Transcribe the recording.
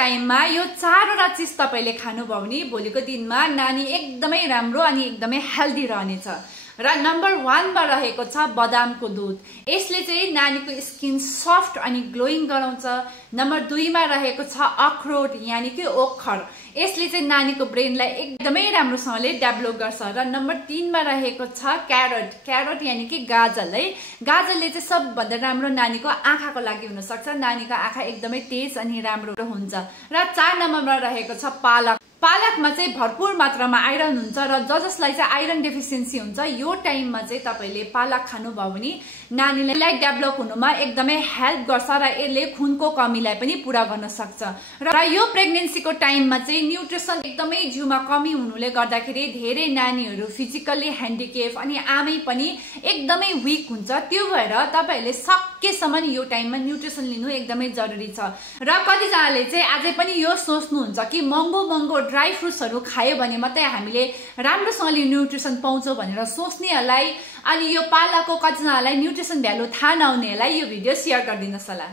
टाइममा यो चारवटा चिज तपाईले खानुभयो भने भोलिको दिनमा नानी एकदमै राम्रो अनि एकदमै हेल्दी रहनेछ। र नम्बर 1 मा रहेको छ बदामको दूध। यसले चाहिँ नानीको स्किन सफ्ट अनि ग्लोइङ गराउँछ। नम्बर 2 मा रहेको छ अखरोट यानी कि ओखर। यसले चाहिँ नानीको ब्रेनलाई एकदमै राम्रोसँगले डेभलप गर्छ। र नम्बर 3 मा रहेको छ क्यारोट। क्यारोट यानी कि गाजर है। गाजरले चाहिँ सबभन्दा राम्रो नानीको आँखाको लागि हुन सक्छ। नानीको आँखा एकदमै तेज अनि राम्रो हुन्छ। र 4 नम्बरमा रहेको छ पालक। पालकमा चाहिँ भरपूर मात्रामा आइरन हुन्छ र जसलाई चाहिँ आइरन डेफिसियन्सी हुन्छ यो टाइममा चाहिँ तपाईले पालक खानुभयो भने नानीलाई डेभलप हुनुमा एकदमै हेल्प गर्छ र यसले खुनको कमीलाई पनि पूरा गर्न सक्छ। र यो प्रेग्नेन्सीको टाइममा चाहिँ न्युट्रिसन एकदमै जिउमा कमी हुनुले गर्दाखेरि धेरै नानीहरू फिजिकल्ली ह्यान्डिक्याप अनि आमै पनि एकदमै विक हुन्छ। त्यो भएर तपाईहरुले सकेसम्म यो टाइममा न्युट्रिसन लिनु एकदमै जरुरी छ। र कतिजनाले चाहिँ अझै पनि यो सोच्नुहुन्छ कि महँगो ड्राई फ्रुट्सहरु खायो भने मात्रै हामीले राम्रोसँगले न्युट्रिसन पाउँछौं भनेर सोच्नेहरुलाई अनि यो पालकको कतिजनालाई न्युट्रिसन भ्यालु थाहा नहुनेहरुलाई यो भिडियो शेयर गरिदिनुस् होला।